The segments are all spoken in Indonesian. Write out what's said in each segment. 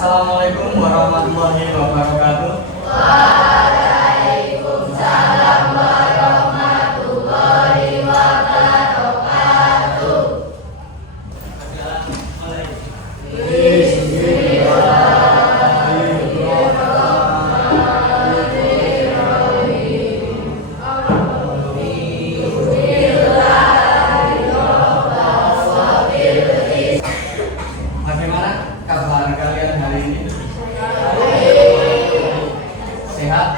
Assalamualaikum warahmatullahi wabarakatuh. Waalaikumsalam warahmatullahi wabarakatuh. Bagaimana kabar kalian hari ini? Sehat?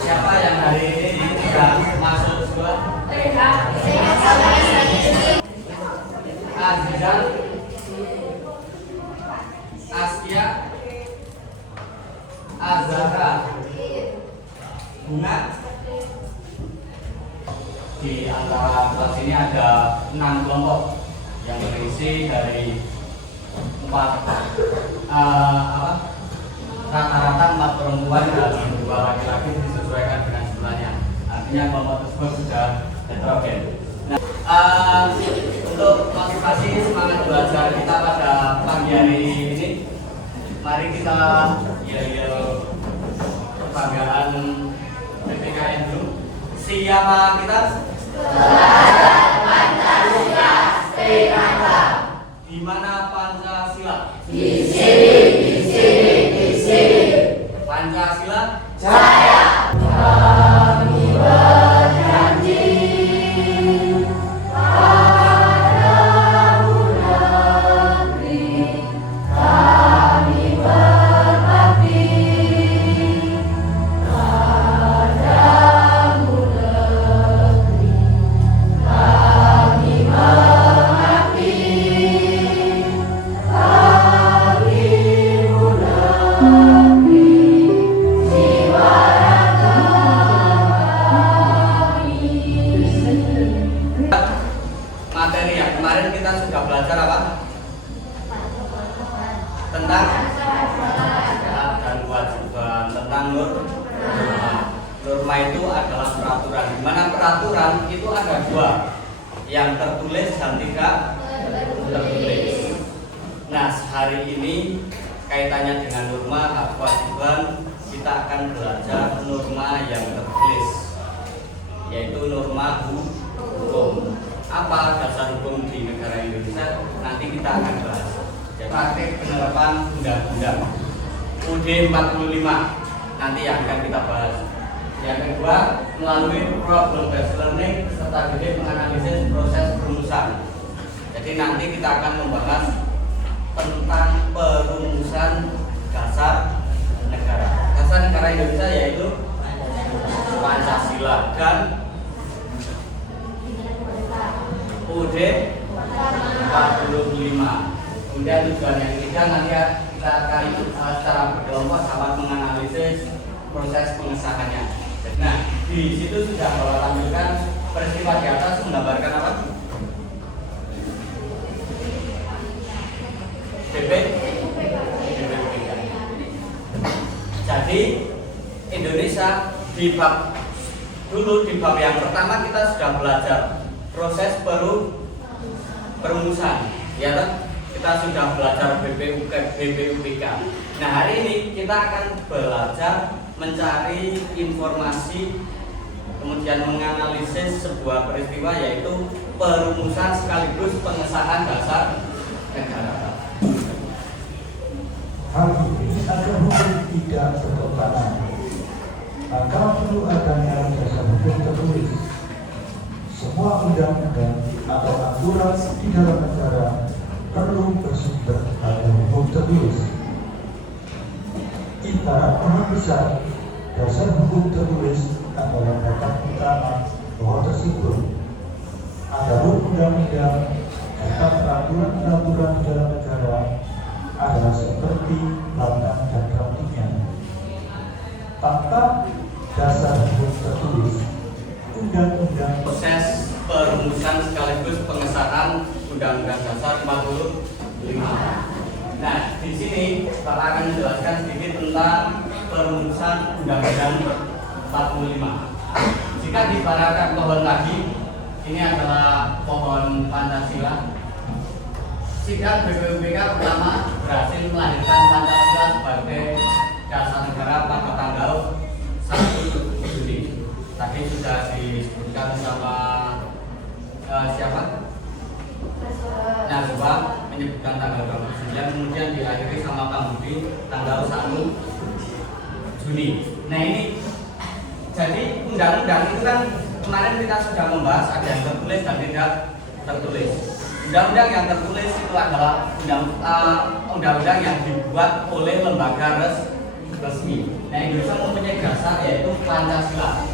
Siapa yang hari ini sudah masuk sekolah? Azizan, Askia, Azhara, Bunga. Di antara kelas ini ada 6 kelompok yang berisi dari 4 rata-rata 4 perempuan dan 2 laki-laki disesuaikan dengan jumlahnya. Artinya kelompok tersebut sudah heterogen. Nah, untuk motivasi semangat belajar kita pada pagi hari ini, mari kita yel-yel kebanggaan PPKN dulu. Siapa kita? Pancasila, stay mantap. Di mana Pancasila? Di sini. Pancasila Jaya. Kami berjanji padamu negeri, kami berbakti padamu negeri, kami mengabdi bagimu negeri, jiwa raga kami. materi yang kemarin kita sudah belajar apa? Tentang hak dan kewajiban, tentang norma. Norma itu adalah peraturan. Di mana peraturan itu ada 2, yang tertulis dan tidak tertulis. Nah, hari ini kaitannya dengan norma hak kewajiban, kita akan belajar norma yang tertulis, yaitu norma hukum. Apa dasar hukum di negara Indonesia? Nanti kita akan bahas. Jadi, praktik penerapan undang-undang UUD 45 nanti yang akan kita bahas. Yang kedua, melalui problem based learning serta ide menganalisis proses perumusan. Jadi nanti kita akan membahas tentang perumusan dasar negara. Dasar negara Indonesia yaitu Pancasila dan UUD 45. Kemudian tujuan yang ketiga nanti kita akan secara berkelompok dapat menganalisis proses pengesahannya. Nah, di situ sudah Bapak tampilkan peristiwa di atas menggambarkan apa? BPUPK. Jadi Indonesia di bab yang pertama kita sudah belajar proses perumusan, ya kan? Kita sudah belajar BPUPK. Nah, hari ini kita akan belajar mencari informasi, kemudian menganalisis sebuah peristiwa yaitu perumusan sekaligus pengesahan dasar negara. Hal ini agar hukum tidak bertentangan, maka perlu adanya dasar hukum tertulis. Semua undang-undang atau aturan di dalam negara perlu bersumber pada hukum tertulis. Ibarat pohon besar, dasar hukum tertulis adalah batang utama pohon tersebut. Adapun undang-undang serta peraturan-peraturan di dalam negara adalah seperti batang dan rantingnya. Tanpa dasar hukum tertulis, undang-undang Proses perumusan sekaligus pengesahan Undang-Undang Dasar 45. Nah, di sini Bapak akan menjelaskan sedikit tentang perumusan Undang-Undang 45. Jika diibaratkan pohon lagi, ini adalah pohon Pancasila. sidang BPUPK pertama berhasil melahirkan Pancasila sebagai dasar negara pada tanggal 1 Juli. Tadi sudah disebutkan sama siapa? Nah, coba menyebutkan tanggal 29, kemudian diakhiri sama Kang Budi tanggal 1 Juni. Nah ini, jadi undang-undang itu kan kemarin kita sudah membahas ada yang tertulis dan tidak tertulis. Undang-undang yang tertulis itu adalah undang-undang yang dibuat oleh lembaga resmi. Nah, Indonesia mempunyai dasar yaitu Pancasila.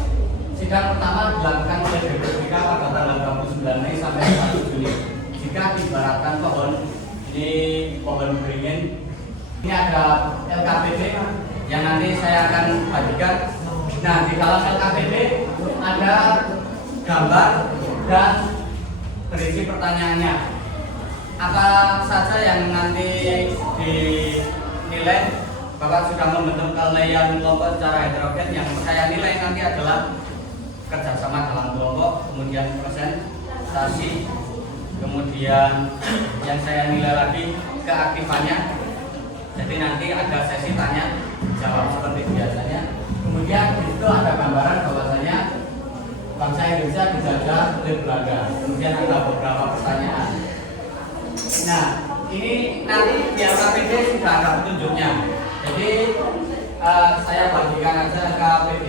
Sidang pertama dilakukan oleh BPUPK pada tanggal 29 Mei sampai 1 Juli. Jika diibaratkan pohon, ini pohon beringin, ini ada LKPD yang nanti saya akan bagikan. Nah, di dalam LKPD ada gambar dan berisi pertanyaannya. Apa saja yang nanti dinilai? Bapak sudah membentuk penilaian kelompok secara heterogen. Yang saya nilai nanti adalah kerjasama dalam kelompok, kemudian presentasi, kemudian yang saya nilai lagi keaktifannya. Jadi nanti ada sesi tanya jawab seperti biasanya. Kemudian di situ ada gambaran bahwasanya bangsa Indonesia dijajah oleh Belanda. Kemudian ada beberapa pertanyaan. Nah, ini nanti di LKPD sudah ada petunjuknya. Jadi saya bagikan aja LKPD.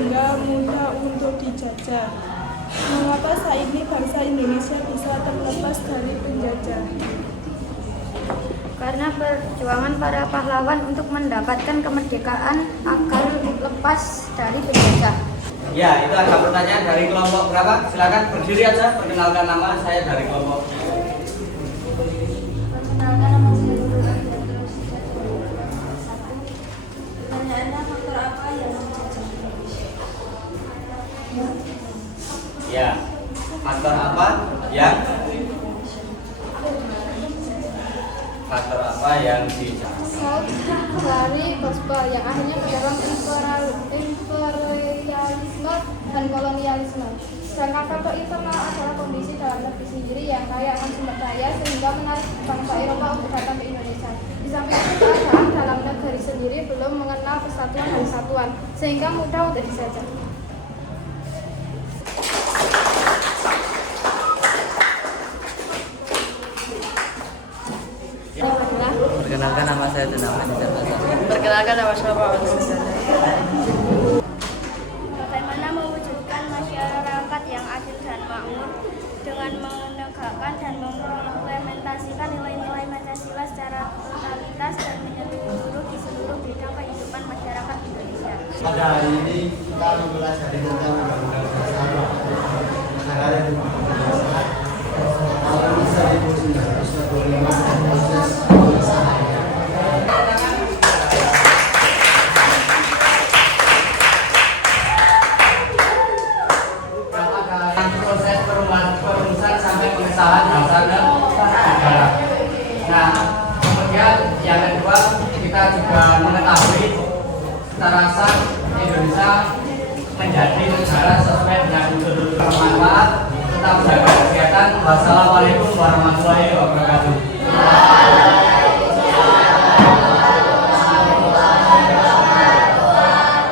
sehingga mudah untuk dijajah. Mengapa saat ini bangsa Indonesia bisa terlepas dari penjajah? Karena perjuangan para pahlawan untuk mendapatkan kemerdekaan agar lepas dari penjajah. Ya, itu ada pertanyaan dari kelompok berapa? Silakan berdiri aja, perkenalkan nama, saya dari kelompok. Perkenalkan, nama saya Nurul. Pertanyaannya, faktor apa yang menjajah Indonesia? Ya, faktor apa yang Saud dari gospel yang akhirnya mendorong imperialisme dan kolonialisme. Sedangkan faktor internal adalah kondisi dalam negeri sendiri yang kaya akan sumber daya sehingga menarik bangsa Eropa untuk datang ke Indonesia. Di samping itu, keadaan dalam negeri sendiri belum mengenal persatuan dan kesatuan sehingga mudah untuk dijajah. Perkenalkan nama saya Denama. Perkenalkan nama saya Pak. Bagaimana mewujudkan masyarakat yang adil dan makmur dengan menegakkan dan mengimplementasikan nilai-nilai Pancasila secara totalitas dan menyeluruh di seluruh bidang kehidupan masyarakat Indonesia. Pada hari ini kita mempelajari tentang Undang-Undang Dasar Negara Republik Indonesia tahun 1945 dan proses pengesahannya. Proses perumusan sampai pengesahan dasar negara. Nah, kemudian yang kedua kita juga mengetahui secara sah Indonesia menjadi negara sesuai dengan unsur-unsur bermanfaat. Tetap jaga kesehatan. Wassalamualaikum warahmatullahi wabarakatuh.